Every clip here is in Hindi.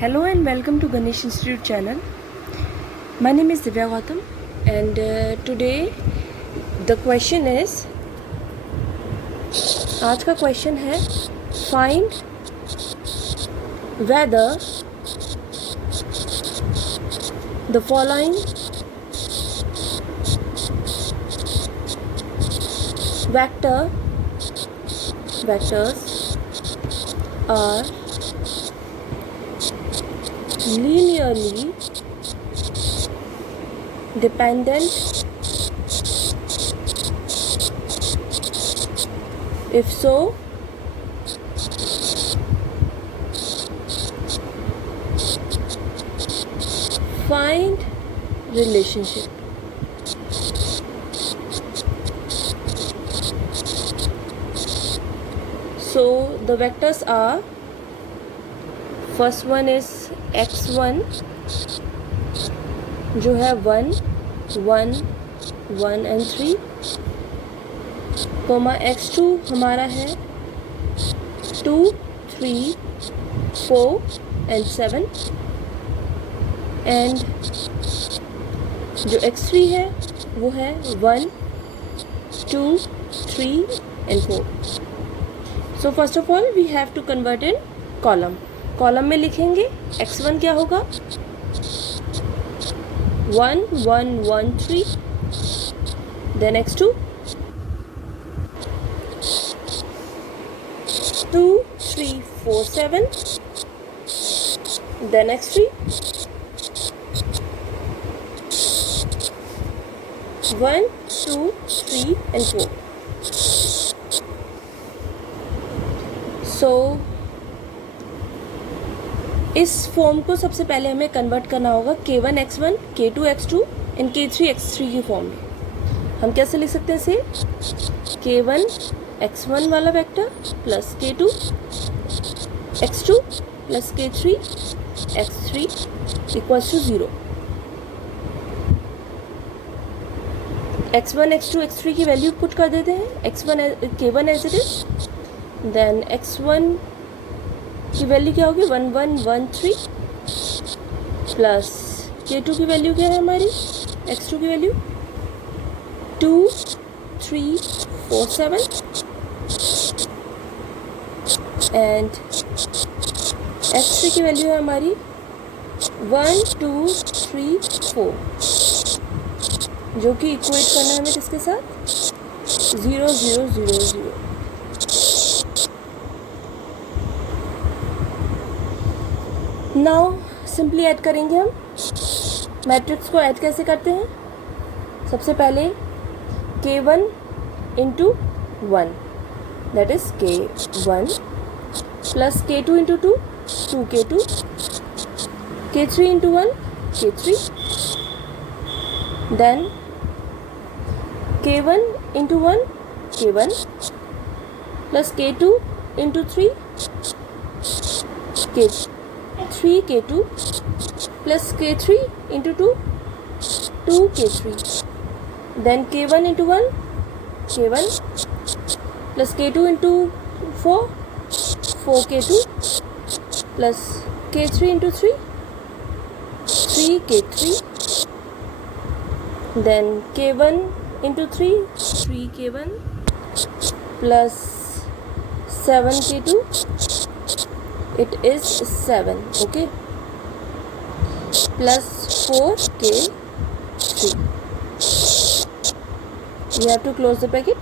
Hello and welcome to Ganesh Institute channel. My name is Divya Gautam and today the question is, आज का क्वेश्चन है find whether the following vectors are linearly dependent. If so, find relationship. So the vectors are, first one is x1 जो है 1 1 1 and 3, कोमा x2 हमारा है 2 3 4 and 7, एंड जो x3 है वो है 1 2 3 and 4. So first of all we have to convert in column. Column में लिखेंगे x1 क्या होगा 1 1 1 3, then x2 2 3 4 7, then x3 1 2 3 and 4. So इस फॉर्म को सबसे पहले हमें कन्वर्ट करना होगा k1 x1 k2 x2 and k3 x3 की फॉर्म में. हम कैसे लिख सकते हैं इसे k1 x1 वाला vector plus k2 x2 plus k3 x3 equals to 0. x1 x2 x3 की वैल्यू पुट कर देते हैं. x1 k1 as it is, then x1 की वैल्यू क्या होगी 1 1 1 3 प्लस k2 की वैल्यू क्या है हमारी x2 की वैल्यू 2 3 4 7, एंड x3 की वैल्यू है हमारी 1 2 3 4, जो कि इक्वेट करना है हमें किसके साथ 0 0 0 0. नाउ सिंपली ऐड करेंगे हम. मैट्रिक्स को ऐड कैसे करते हैं, सबसे पहले k1 into 1 that is k1 plus k2 into 2 2k2, k3 into 1 k3, then k1 into 1 k1 plus k2 into 3 k3 k2 plus k3 into 2 2k3, then k1 into 1 k1 plus k2 into 4 4k2 plus k3 into 3 3k3, then k1 into 3 3k1 plus 7k2, it is 7, okay, plus 4k3. You have to close the bracket,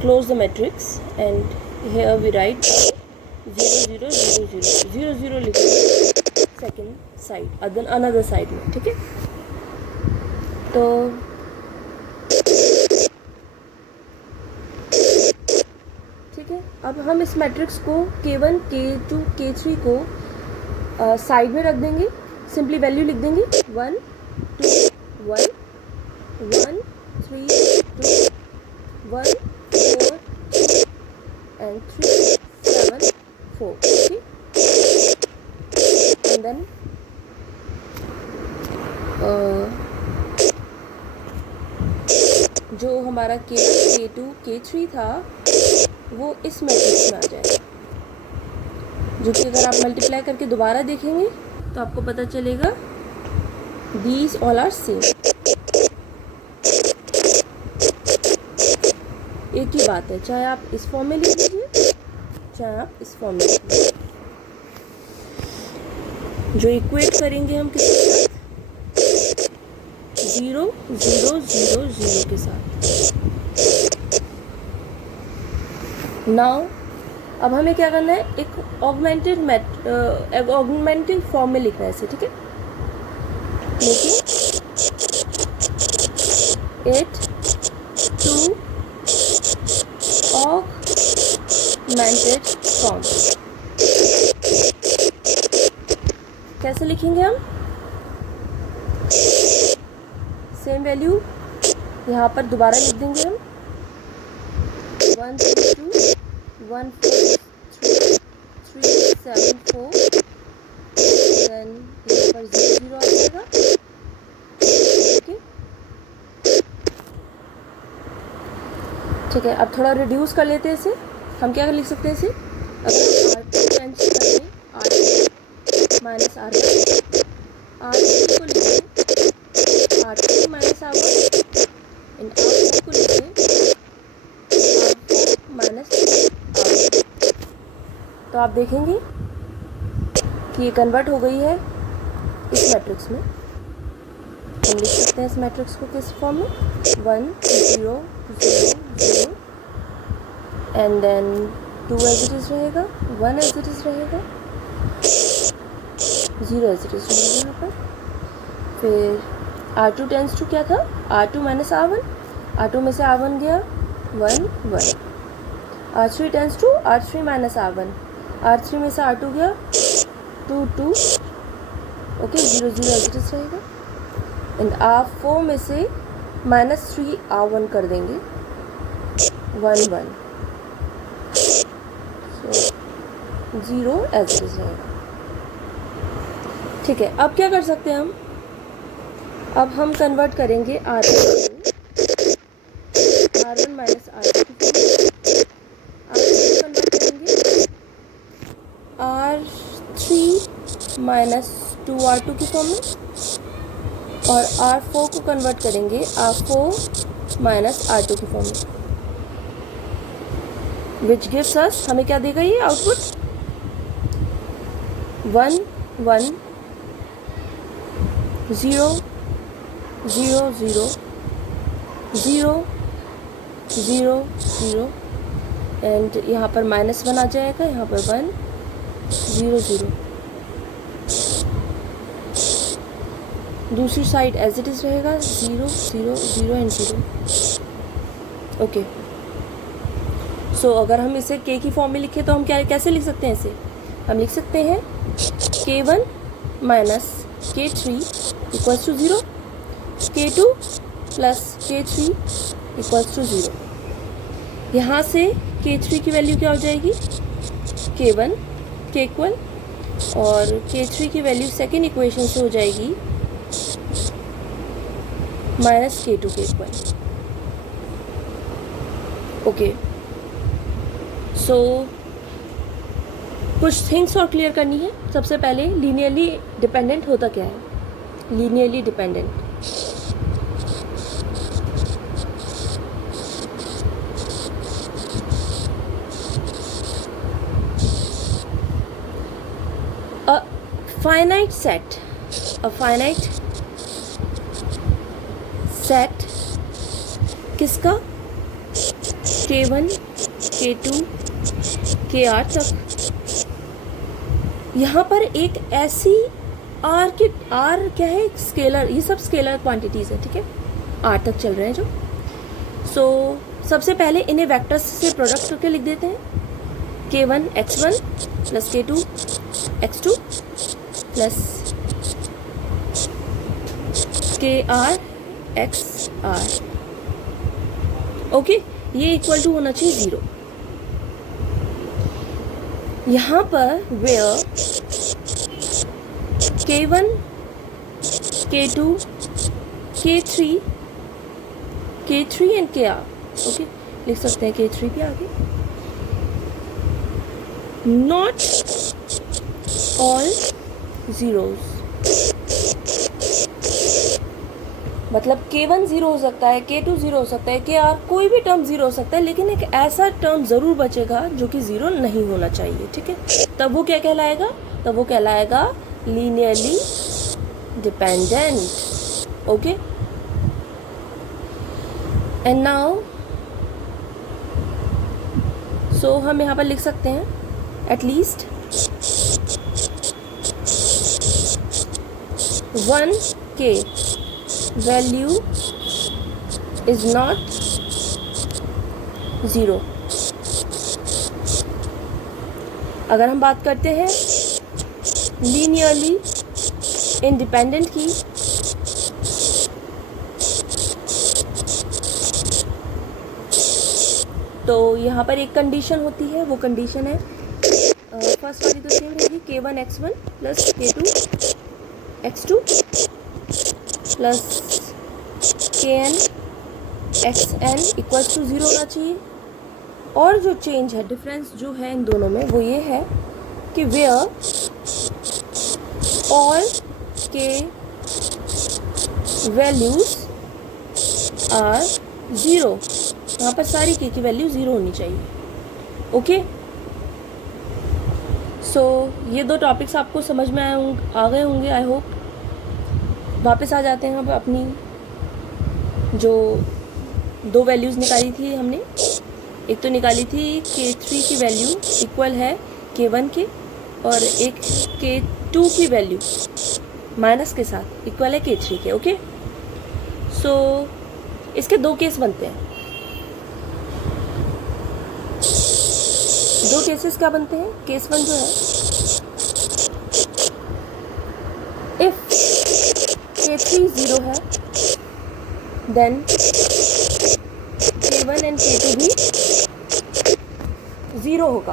close the matrix, and here we write 0 0 0 0 0 0 लिखेंगे सेकेंड साइड अनदर साइड में. ठीक है, तो अब हम इस मैट्रिक्स को k1 k2 k3 को साइड में रख देंगे. सिंपली वैल्यू लिख देंगे 1 2 1 1 3 2 1 4 and 3 7 4, okay, and then जो हमारा k1 k2 k3 था वो इस मैट्रिक्स में आ जाएगा. जो कि अगर आप मल्टीप्लाई करके दोबारा देखेंगे तो आपको पता चलेगा दीज ऑल आर सेम। एक ही बात है, चाहे आप इस फॉर्म में लिख लीजिए चाहे आप इस फॉर्म में लिख लीजिए। जो इक्वेट करेंगे हम किसके साथ? 0 0 0 0 के साथ। नाउ अब हमें क्या करना है, एक ऑगमेंटेड फॉर्म में लिखना है इसे, ठीक है। लेकिन 8 2 ऑगमेंटेड फॉर्म कैसे लिखेंगे हम? सेम वैल्यू यहाँ पर दोबारा लिख देंगे हम 1 3 2 1 4 3 3 7 4, देन यहाँ पर 0 0 आ जाएगा, ओके। ठीक है, अब थोड़ा रिड्यूस कर लेते हैं इसे। हम क्या लिख सकते हैं इसे? अगर हम R2 कैंसिल करें, R2 माइनस R1, R3 को लिखें R3 minus R1 and R4 को लिखें R4 माइनस R1। तो आप देखेंगे कि ये कन्वर्ट हो गई है इस मैट्रिक्स में। हम लिख सकते हैं इस मैट्रिक्स को किस फॉर्म में? 1 0 0 0 and then 2 as it is रहेगा, 1 एज इट इज रहेगा, 0 एज इट इज रहेगा यहाँ पर। फिर R2 टेंस टू क्या था? R2 माइनस R1, R2 में से R1 गया 1 1, R3 tense to R3 minus R1, R3 में से R2 गया 2 2, ओके, 0 0 एज इट इज रहेगा। एंड R4 में से माइनस 3 R1 कर देंगे 1 1, सो 0 एज इट इज रहेगा। ठीक है, अब क्या कर सकते हैं हम? अब हम कन्वर्ट करेंगे R1 माइनस R2 की फॉर्म में। R3 कन्वर्ट करेंगे R3 माइनस 2R2 की फॉर्म में, और R4 को कन्वर्ट करेंगे R4 माइनस R2 की फॉर्म में, विच गिव्स अस, हमें क्या देगा ये आउटपुट? 1 1 0 0 0 0 0 0 एंड यहाँ पर -1 आ जाएगा, यहाँ पर 1 0 0। दूसरी साइड एज इट इज रहेगा 0 0 0 एंड 0, ओके। सो अगर हम इसे k की फॉर्म में लिखें तो हम क्या कैसे लिख सकते हैं इसे? हम लिख सकते हैं k1 minus k3 equals to 0, k2 plus k3 equals to 0। यहाँ से k3 की वैल्यू क्या हो जाएगी? k1 k इक्वल, और k3 की वैल्यू सेकेंड इक्वेशन से हो जाएगी माइनस k2 के इक्वल, ओके। सो कुछ थिंग्स और क्लियर करनी है। सबसे पहले लीनियरली डिपेंडेंट होता क्या है? Linearly dependent a finite set किसका? k1 k2 kr तक। यहाँ पर एक ऐसी r क्या है? स्केलर, ये सब स्केलर क्वांटिटीज़ है, ठीक है, r तक चल रहे हैं जो। सो सबसे पहले इन्हें वेक्टर्स से प्रोडक्ट करके लिख देते हैं। k1 x1 plus k2 x2 plus kr xr, okay. ये इक्वल टू होना चाहिए 0। यहाँ पर where k1 k2 k3 and kr, okay, लिख सकते हैं k3 भी आगे, नॉट ऑल ज़ीरोज़। मतलब K1 ज़ीरो हो सकता है, K2 ज़ीरो हो सकता है, KR कोई भी टर्म ज़ीरो हो सकता है, लेकिन एक ऐसा टर्म ज़रूर बचेगा जो कि ज़ीरो नहीं होना चाहिए, ठीक है। तब वो क्या कहलाएगा? तब वो कहलाएगा linearly dependent. Okay, and now so हम यहाँ पर लिख सकते हैं एटलीस्ट 1 के वैल्यू इज नॉट ज़ीरो। अगर हम बात करते हैं लीनियरली इंडिपेंडेंट की, तो यहाँ पर एक कंडीशन होती है, वो कंडीशन है फर्स्ट वाली तो सेम रहेगी, K1 x1 plus K2 x2 plus Kn xn equals to zero होना चाहिए। और जो चेंज है, डिफरेंस जो है इन दोनों में, वो ये है कि वेयर ऑल के वैल्यूज़ आर ज़ीरो, यहाँ पर सारी के की वैल्यू ज़ीरो होनी चाहिए। ओके, सो ये दो टॉपिक्स आपको समझ में आ गए होंगे, आई होप। वापस आ जाते हैं अब अपनी जो दो वैल्यूज़ निकाली थी हमने। एक तो निकाली थी K3 की वैल्यू इक्वल है K1 के, और एक K2 की वैल्यू माइनस के साथ इक्वल है K3 के। ओके, सो इसके दो केस बनते हैं। दो केसेस क्या बनते हैं? केस वन जो है, इफ K3 ज़ीरो है देन K1 एंड K2 भी ज़ीरो होगा।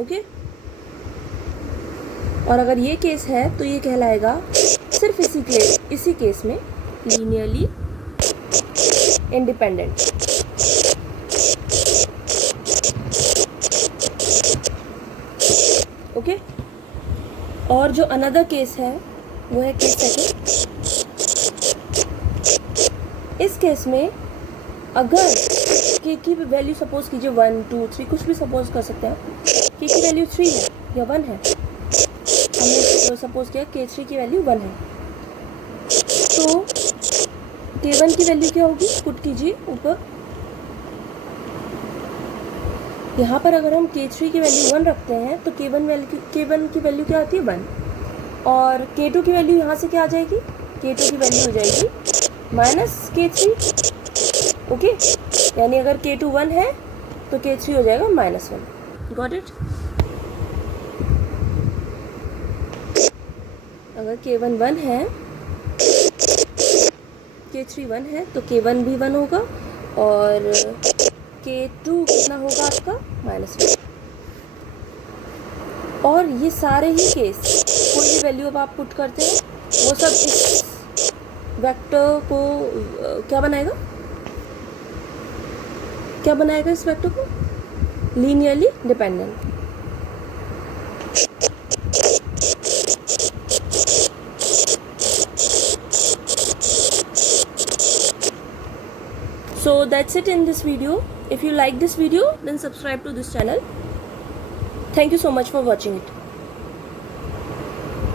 ओके, और अगर ये केस है तो ये कहलाएगा सिर्फ इसी केस में लीनियरली इंडिपेंडेंट। ओके, और जो अनदर केस है वो है केस सेकंड। इस केस में अगर के की वैल्यू सपोज कीजिए 1 2 3 कुछ भी सपोज कर सकते हैं, के की वैल्यू 3 है या 1 है, हमने सपोज किया K3 की वैल्यू 1 है, तो K1 की वैल्यू क्या होगी? पुट कीजिए ऊपर। यहाँ पर अगर हम K3 की वैल्यू 1 रखते हैं तो K1 की वैल्यू क्या आती है? 1। और K2 की वैल्यू यहाँ से क्या आ जाएगी? K2 की वैल्यू हो जाएगी माइनस K3। ओके, यानी अगर K2 1 है तो K3 हो जाएगा -1। Got it? अगर K1 1 है, K3 1 है, तो K1 भी 1 होगा और K2 कितना होगा आपका? -1। और ये सारे ही केस, कोई भी वैल्यू अब आप पुट करते हैं वो सब इस वेक्टर को क्या बनाएगा? क्या बनाएगा इस वेक्टर को? Linearly dependent. So that's it in this video. If you like this video, then subscribe to this channel. Thank you so much for watching it.